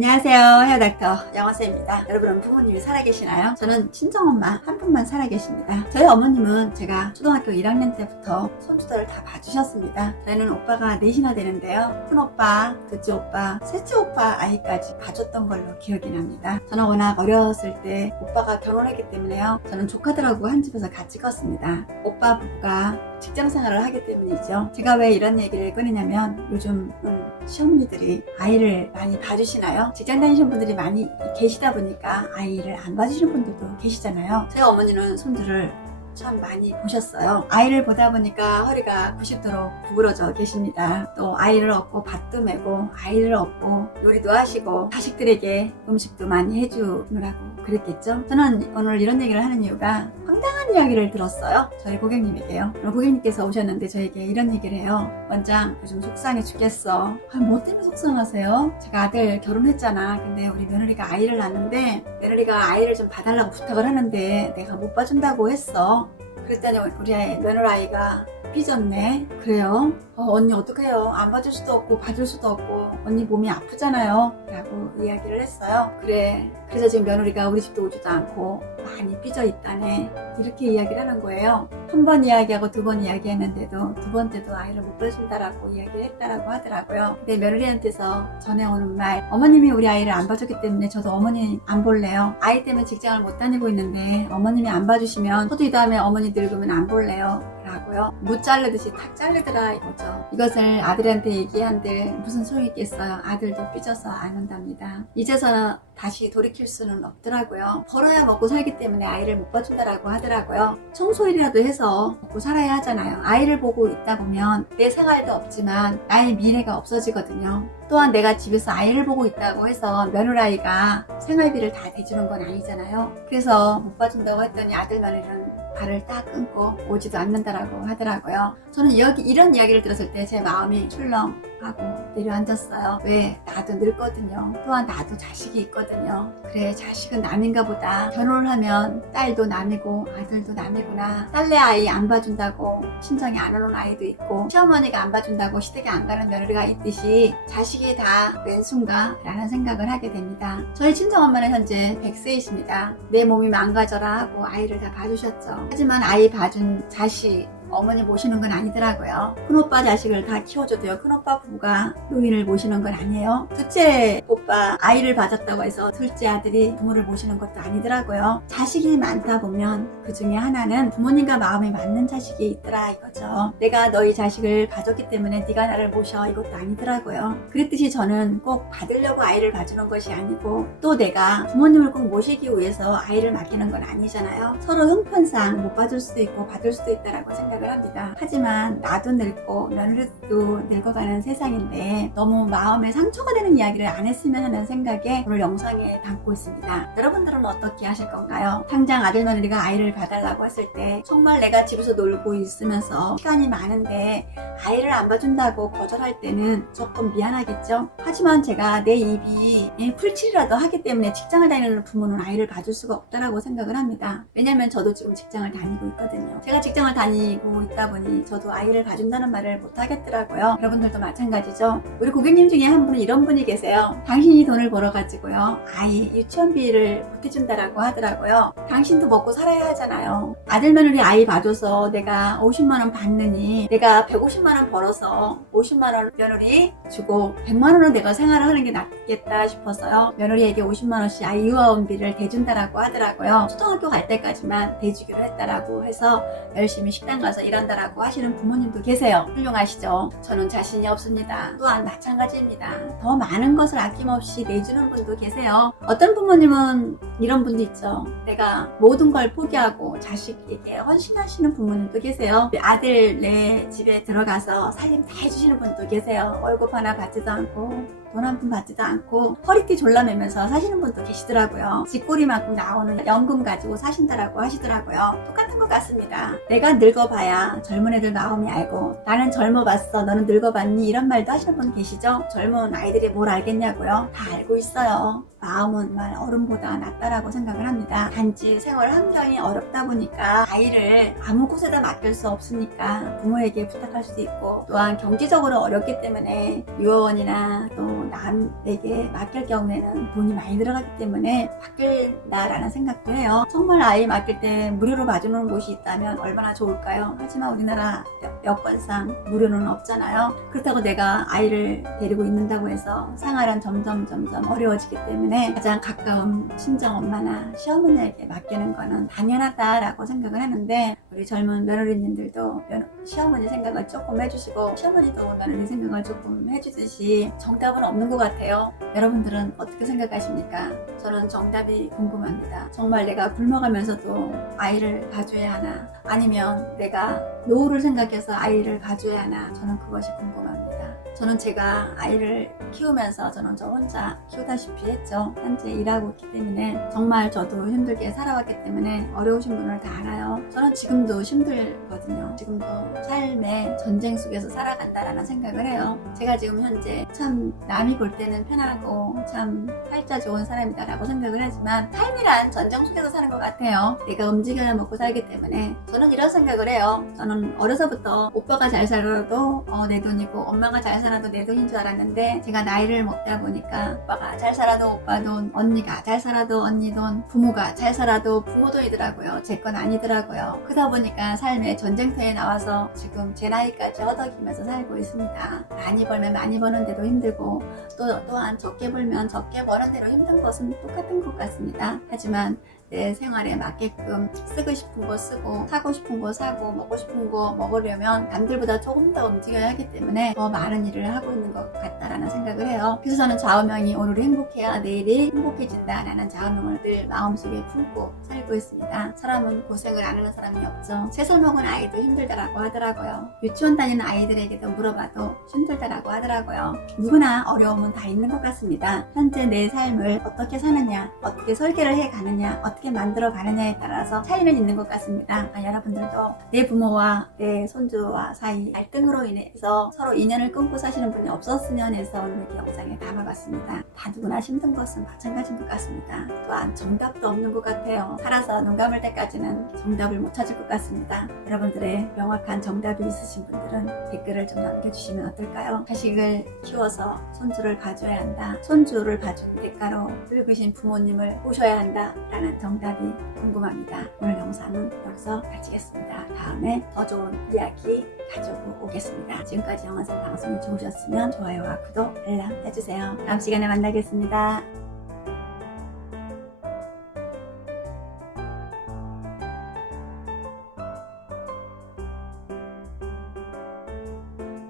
안녕하세요. 헤어닥터 영화쌤입니다. 여러분은 부모님이 살아계시나요? 저는 친정엄마 한 분만 살아계십니다. 저희 어머님은 제가 초등학교 1학년 때부터 손주들을 다 봐주셨습니다. 저희는 오빠가 넷이나 되는데요. 큰오빠, 둘째오빠, 셋째오빠 아이까지 봐줬던 걸로 기억이 납니다. 저는 워낙 어렸을 때 오빠가 결혼했기 때문에요. 저는 조카들하고 한 집에서 같이 컸습니다. 오빠 부부가 직장 생활을 하기 때문이죠. 제가 왜 이런 얘기를 꺼내냐면 요즘 시어머니들이 아이를 많이 봐주시나요? 직장 다니시는 분들이 많이 계시다 보니까 아이를 안 봐주시는 분들도 계시잖아요. 저희 어머니는 손주를 참 많이 보셨어요. 아이를 보다 보니까 허리가 90도로 구부러져 계십니다. 또 아이를 업고 밭도 메고 아이를 업고 요리도 하시고 자식들에게 음식도 많이 해주느라고 그랬겠죠. 저는 오늘 이런 얘기를 하는 이유가 황당한 이야기를 들었어요. 저희 고객님에게요. 오늘 고객님께서 오셨는데 저에게 이런 얘기를 해요. 원장 요즘 속상해 죽겠어. 뭐 때문에 속상하세요? 제가 아들 결혼했잖아. 근데 우리 며느리가 아이를 낳는데 며느리가 아이를 좀 봐달라고 부탁을 하는데 내가 못 봐준다고 했어. 그랬더니 우리 며느라이가 삐졌네. 그래요? 언니 어떡해요? 안 봐줄 수도 없고 봐줄 수도 없고 언니 몸이 아프잖아요 라고 이야기를 했어요. 그래, 그래서 지금 며느리가 우리 집도 오지도 않고 많이 삐져 있다네 이렇게 이야기를 하는 거예요. 한 번 이야기하고 두 번 이야기했는데도 두 번째도 아이를 못 봐준다라고 이야기를 했다라고 하더라고요. 근데 며느리한테서 전해오는 말, 어머님이 우리 아이를 안 봐줬기 때문에 저도 어머니 안 볼래요. 아이 때문에 직장을 못 다니고 있는데 어머님이 안 봐주시면 저도 이 다음에 어머니 늙으면 안 볼래요 라고요. 무 자르듯이 탁 자르더라 이거죠. 이것을 아들한테 얘기한들 무슨 소용이 있겠어요. 아들도 삐져서 안 온답니다. 이제서는 다시 돌이킬 수는 없더라고요. 벌어야 먹고 살기 때문에 아이를 못 봐준다라고 하더라고요. 청소일이라도 해서 먹고 살아야 하잖아요. 아이를 보고 있다 보면 내 생활도 없지만 나의 미래가 없어지거든요. 또한 내가 집에서 아이를 보고 있다고 해서 며느라이가 생활비를 다 대주는 건 아니잖아요. 그래서 못 봐준다고 했더니 아들 며느리는 발을 딱 끊고 오지도 않는다라고 하더라고요. 저는 이런 이야기를 들었을 때 제 마음이 출렁하고 내려앉았어요. 왜? 나도 늙거든요. 또한 나도 자식이 있거든요. 그래, 자식은 남인가 보다. 결혼을 하면 딸도 남이고 아들도 남이구나. 딸내 아이 안 봐준다고 친정에 안 오는 아이도 있고 시어머니가 안 봐준다고 시댁에 안 가는 며느리가 있듯이 자식이 다 왼수인가? 라는 생각을 하게 됩니다. 저희 친정엄마는 현재 100세이십니다. 내 몸이 망가져라 하고 아이를 다 봐주셨죠. 하지만 아이 봐준 자식 어머니 모시는 건 아니더라고요. 큰오빠 자식을 다 키워줘도요. 큰오빠 부부가 노인을 모시는 건 아니에요. 둘째 오빠 아이를 봐줬다고 해서 둘째 아들이 부모를 모시는 것도 아니더라고요. 자식이 많다 보면 그 중에 하나는 부모님과 마음이 맞는 자식이 있더라 이거죠. 내가 너희 자식을 봐줬기 때문에 네가 나를 모셔 이것도 아니더라고요. 그랬듯이 저는 꼭 받으려고 아이를 봐주는 것이 아니고 또 내가 부모님을 꼭 모시기 위해서 아이를 맡기는 건 아니잖아요. 서로 형편상 못 봐줄 수도 있고 받을 수도 있다라고 생각을 합니다. 하지만 나도 늙고 며느리도 늙어가는 세상인데 너무 마음에 상처가 되는 이야기를 안 했으면 하는 생각에 오늘 영상에 담고 있습니다. 여러분들은 어떻게 하실 건가요? 당장 아들 며느리가 아이를 봐달라고 했을 때 정말 내가 집에서 놀고 있으면서 시간이 많은데 아이를 안 봐준다고 거절할 때는 조금 미안하겠죠? 하지만 제가 내 입이 풀칠이라도 하기 때문에 직장을 다니는 부모는 아이를 봐줄 수가 없다라고 생각을 합니다. 왜냐면 저도 지금 직장을 다니고 있거든요. 제가 직장을 다니고 있다 보니 저도 아이를 봐준다는 말을 못 하겠더라고요. 여러분들도 마찬가지죠. 우리 고객님 중에 한 분은 이런 분이 계세요. 당신이 돈을 벌어가지고요 아이 유치원비를 보태준다라고 하더라고요. 당신도 먹고 살아야 하잖아요. 아들 며느리 아이 봐줘서 내가 50만원 받느니 내가 150만원 벌어서 50만원 며느리 주고 100만원은 내가 생활을 하는 게 낫겠다 싶어서요. 며느리에게 50만원씩 아이 유아원비를 대준다라고 하더라고요. 초등학교 갈 때까지만 대주기로 했다라고 해서 열심히 식당 가서 일한다라고 하시는 부모님도 계세요. 훌륭하시죠? 저는 자신이 없습니다. 또한 마찬가지입니다. 더 많은 것을 아낌없이 내주는 분도 계세요. 어떤 부모님은 이런 분도 있죠. 내가 모든 걸 포기하고 자식에게 헌신하시는 부모님도 계세요. 아들 내 집에 들어가서 살림 다 해주시는 분도 계세요. 월급 하나 받지도 않고 돈 한 푼 받지도 않고 허리띠 졸라매면서 사시는 분도 계시더라고요. 집꼬리만큼 나오는 연금 가지고 사신다라고 하시더라고요. 똑같은 것 같습니다. 내가 늙어봐야 젊은 애들 마음이 알고 나는 젊어봤어 너는 늙어봤니 이런 말도 하시는 분 계시죠? 젊은 아이들이 뭘 알겠냐고요? 다 알고 있어요. 마음은 말 어른보다 낫다라고 생각을 합니다. 단지 생활 환경이 어렵다 보니까 아이를 아무 곳에다 맡길 수 없으니까 부모에게 부탁할 수도 있고 또한 경제적으로 어렵기 때문에 유아원이나 또 남에게 맡길 경우에는 돈이 많이 들어가기 때문에 맡길다라는 생각도 해요. 정말 아이 맡길 때 무료로 봐주는 곳이 있다면 얼마나 좋을까요? 하지만 우리나라 여건상 무료는 없잖아요. 그렇다고 내가 아이를 데리고 있는다고 해서 생활은 점점 어려워지기 때문에 가장 가까운 친정엄마나 시어머니에게 맡기는 거는 당연하다라고 생각을 하는데, 우리 젊은 며느리님들도 시어머니 생각을 조금 해주시고 시어머니도 며느리 생각을 조금 해주듯이 정답은 없는 것 같아요. 여러분들은 어떻게 생각하십니까? 저는 정답이 궁금합니다. 정말 내가 굶어가면서도 아이를 가져야 하나, 아니면 내가 노후를 생각해서 아이를 가져야 하나, 저는 그것이 궁금합니다. 저는 제가 아이를 키우면서 저는 저 혼자 키우다시피 했죠. 현재 일하고 있기 때문에 정말 저도 힘들게 살아왔기 때문에 어려우신 분을 다 알아요. 저는 지금도 힘들거든요. 지금도 삶의 전쟁 속에서 살아간다라는 생각을 해요. 제가 지금 현재 참 남이 볼 때는 편하고 참 살자 좋은 사람이다라고 생각을 하지만, 삶이란 전쟁 속에서 사는 것 같아요. 내가 움직여야 먹고 살기 때문에 저는 이런 생각을 해요. 저는 어려서부터 오빠가 잘 살아도 내 돈이고, 엄마가 잘 살아도 내 돈인 줄 알았는데, 제가 나이를 먹다 보니까 오빠가 잘 살아도 오빠 돈, 언니가 잘 살아도 언니 돈, 부모가 잘 살아도 부모 돈이더라고요. 제 건 아니더라고요. 그러다 보니까 삶의 전쟁터에 나와서 지금 제 나이까지 허덕이면서 살고 있습니다. 많이 벌면 많이 버는데도 힘들고, 또한 적게 벌면 적게 버는 대로 힘든 것은 똑같은 것 같습니다. 하지만 내 생활에 맞게끔 쓰고 싶은 거 쓰고, 사고 싶은 거 사고, 먹고 싶은 거 먹으려면 남들보다 조금 더 움직여야 하기 때문에 더 많은 일을 하고 있는 것 같다라는 생각을 해요. 그래서 저는 좌우명이 오늘이 행복해야 내일이 행복해진다라는 좌우명을 늘 마음속에 품고 살고 있습니다. 사람은 고생을 안 하는 사람이 없죠. 3살 먹은 아이도 힘들다라고 하더라고요. 유치원 다니는 아이들에게도 물어봐도 힘들다라고 하더라고요. 누구나 어려움은 다 있는 것 같습니다. 현재 내 삶을 어떻게 사느냐, 어떻게 설계를 해 가느냐, 어떻게 만들어 가느냐에 따라서 차이는 있는 것 같습니다. 여러분들도 내 부모와 내 손주와 사이 갈등으로 인해서 서로 인연을 끊고 사시는 분이 없었으면 해서 오늘 이렇게 영상에 담아봤습니다. 다 누구나 힘든 것은 마찬가지인 것 같습니다. 또한 정답도 없는 것 같아요. 살아서 눈 감을 때까지는 정답을 못 찾을 것 같습니다. 여러분들의 명확한 정답이 있으신 분들은 댓글을 좀 남겨주시면 어떨까요? 자식을 키워서 손주를 봐줘야 한다, 손주를 봐준 대가로 늙으신 부모님을 모셔야 한다 라는 정답이 궁금합니다. 오늘 영상은 여기서 마치겠습니다. 다음에 더 좋은 이야기 가지고 오겠습니다. 지금까지 영화생 방송이 좋으셨으면 좋아요와 구독, 알람 해주세요. 다음 시간에 만나겠습니다.